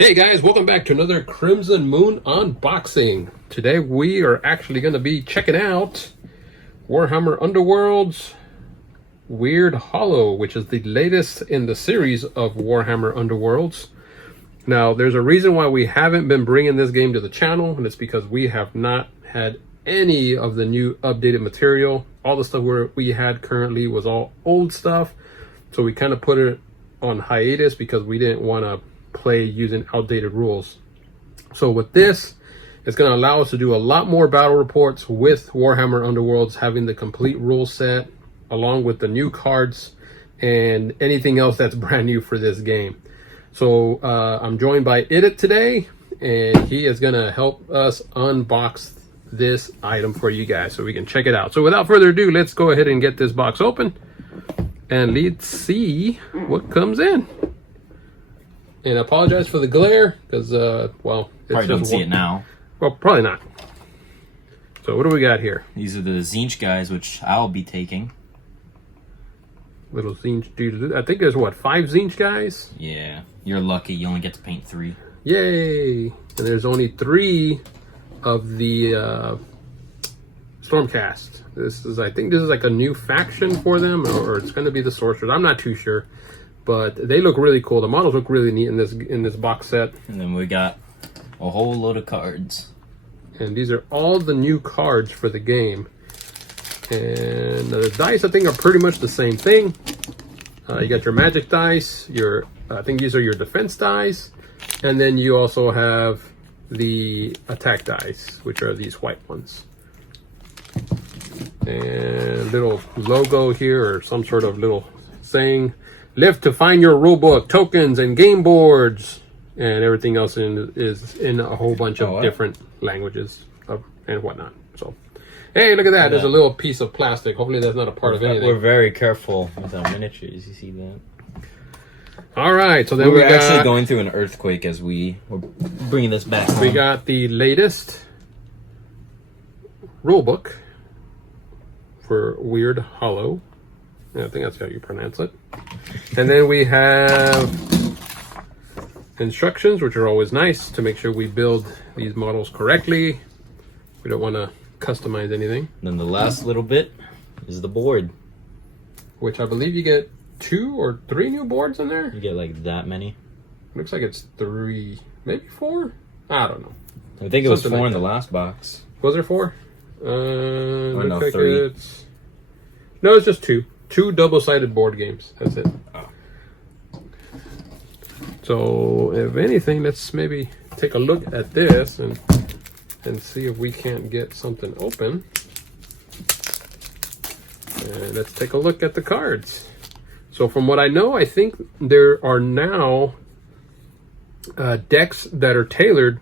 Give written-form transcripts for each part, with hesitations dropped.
Hey guys, welcome back to another Crimson Moon unboxing. Today we are actually going to be checking out Warhammer Underworlds Wyrdhollow, which is the latest in the series of Warhammer Underworlds. Now, there's a reason why we haven't been bringing this game to the channel, and it's because we have not had any of the new updated material. All the stuff we had currently was all old stuff, so we kind of put it on hiatus because we didn't want to play using outdated rules. So with this, it's going to allow us to do a lot more battle reports with Warhammer Underworlds, having the complete rule set along with the new cards and anything else that's brand new for this game. So I'm joined by IDIT today, and he is going to help us unbox this item for you guys so we can check it out. So without further ado, let's go ahead and get this box open and let's see what comes in. And I apologize for the glare because, well, it's probably don't see it now. Well, probably not. So what do we got here? These are the Tzeentch guys, which I'll be taking. Little Tzeentch dude. I think there's, what, 5 Tzeentch guys? Yeah, you're lucky. You only get to paint 3. Yay! And there's only 3 of the Stormcast. I think this is like a new faction for them, or it's going to be the Sorcerers. I'm not too sure. But they look really cool. The models look really neat in this box set. And then we got a whole load of cards. And these are all the new cards for the game. And the dice, I think, are pretty much the same thing. You got your magic dice. I think these are your defense dice. And then you also have the attack dice, which are these white ones. And little logo here, or some sort of little saying. Live to find your rulebook, tokens, and game boards, and everything else is in a whole bunch of different languages and whatnot. So, hey, look at that! There's a little piece of plastic. Hopefully, that's not a part of anything. We're very careful with our miniatures. You see that? All right. So then we're actually going through an earthquake as we were bringing this back home. We got the latest rulebook for Wyrdhollow. I think that's how you pronounce it. And then we have instructions, which are always nice to make sure we build these models correctly. We don't want to customize anything. And then the last little bit is the board, which I believe you get 2 or 3 new boards in there. You get like that many. Looks like it's 3, maybe 4. I don't know. I think it was 4 in the last box. Was there 4? No, like 3. No, it's just 2. 2 double-sided board games. That's it. Oh. So, if anything, let's maybe take a look at this and see if we can't get something open. And let's take a look at the cards. So, from what I know, I think there are now decks that are tailored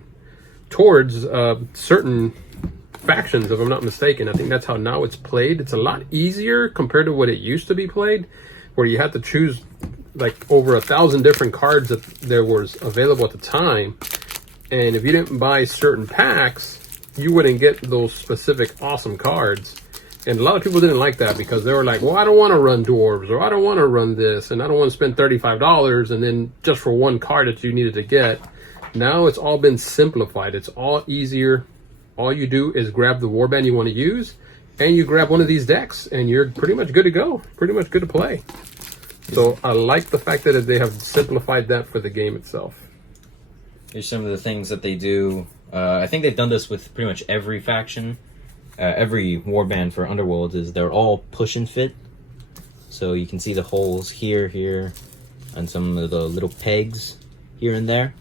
towards certain factions, if I'm not mistaken. I think that's how now it's played. It's a lot easier compared to what it used to be played, where you had to choose like over 1,000 different cards that there was available at the time, and if you didn't buy certain packs, you wouldn't get those specific awesome cards. And a lot of people didn't like that because they were like, well, I don't want to run dwarves, or I don't want to run this, and I don't want to spend $35 and then just for one card that you needed to get. Now it's all been simplified. It's all easier. All you do is grab the warband you want to use, and you grab one of these decks, and you're pretty much good to go. Pretty much good to play. So I like the fact that they have simplified that for the game itself. Here's some of the things that they do. I think they've done this with pretty much every faction. Every warband for Underworlds is they're all push and fit. So you can see the holes here, and some of the little pegs here and there.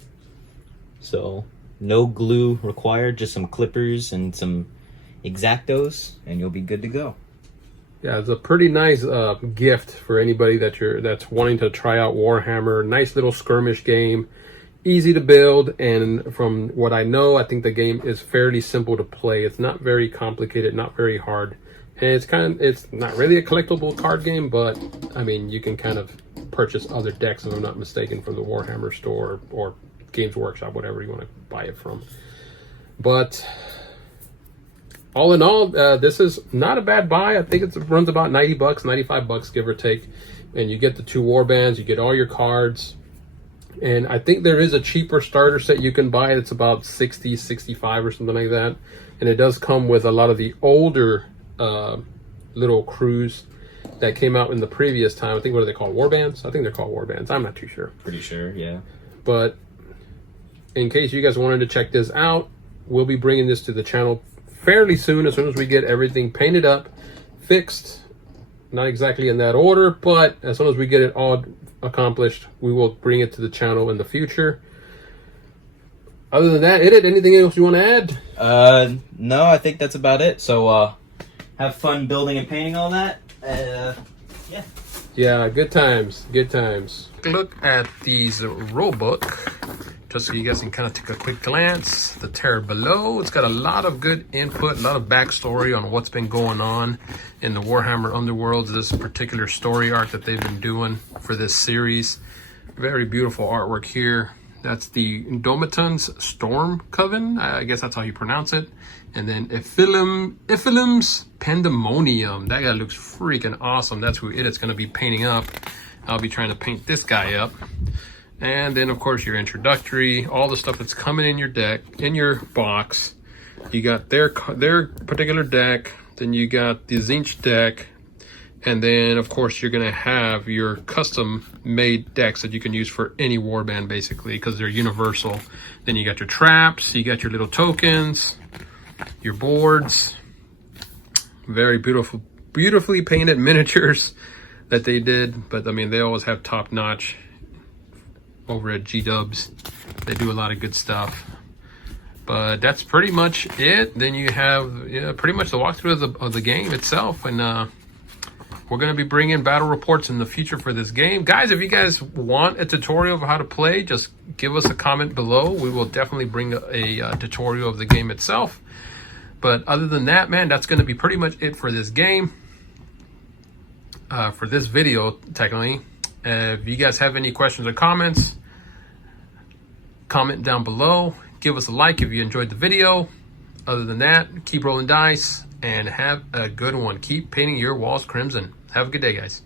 So no glue required, just some clippers and some X-Actos, and you'll be good to go. Yeah, it's a pretty nice gift for anybody that's wanting to try out Warhammer. Nice little skirmish game, easy to build, and from what I know, I think the game is fairly simple to play. It's not very complicated, not very hard, and it's not really a collectible card game, but I mean, you can kind of purchase other decks, if I'm not mistaken, from the Warhammer store or Games Workshop, whatever you want to buy it from. But all in all, this is not a bad buy. I think it runs about $90, $95, give or take. And you get the 2 warbands, you get all your cards, And I think there is a cheaper starter set you can buy. It's about 60, 65 or something like that. And it does come with a lot of the older little crews that came out in the previous time. I think, what are they called? Warbands? I think they're called warbands. I'm not too sure. Pretty sure, yeah. But in case you guys wanted to check this out, we'll be bringing this to the channel fairly soon as we get everything painted up, fixed. Not exactly in that order, but as soon as we get it all accomplished, we will bring it to the channel in the future. Other than that, IDIT, anything else you want to add? No, I think that's about it. So, have fun building and painting all that. Yeah. Yeah, good times, good times. Look at these rulebook, just so you guys can kind of take a quick glance. The tear below, it's got a lot of good input, a lot of backstory on what's been going on in the Warhammer Underworlds, this particular story arc that they've been doing for this series. Very beautiful artwork here. That's the Indomiton's Storm Coven, I guess that's how you pronounce it. And then Iphilim's Pandemonium. That guy looks freaking awesome. That's who IDIT's going to be painting up. I'll be trying to paint this guy up. And then, of course, your introductory, all the stuff that's coming in your deck, in your box. You got their particular deck. Then you got the Tzeentch deck. And then, of course, you're going to have your custom-made decks that you can use for any warband, basically, because they're universal. Then you got your traps. You got your little tokens, your boards. Very beautiful, beautifully painted miniatures that they did. But, I mean, they always have top-notch over at G-Dubs. They do a lot of good stuff. But that's pretty much it. Then you have pretty much the walkthrough of the game itself. And we're going to be bringing battle reports in the future for this game. Guys, if you guys want a tutorial of how to play, just give us a comment below. We will definitely bring a tutorial of the game itself. But other than that, man, that's going to be pretty much it for this game. For this video, technically. If you guys have any questions or comments, comment down below. Give us a like if you enjoyed the video. Other than that, keep rolling dice and have a good one. Keep painting your walls crimson. Have a good day, guys.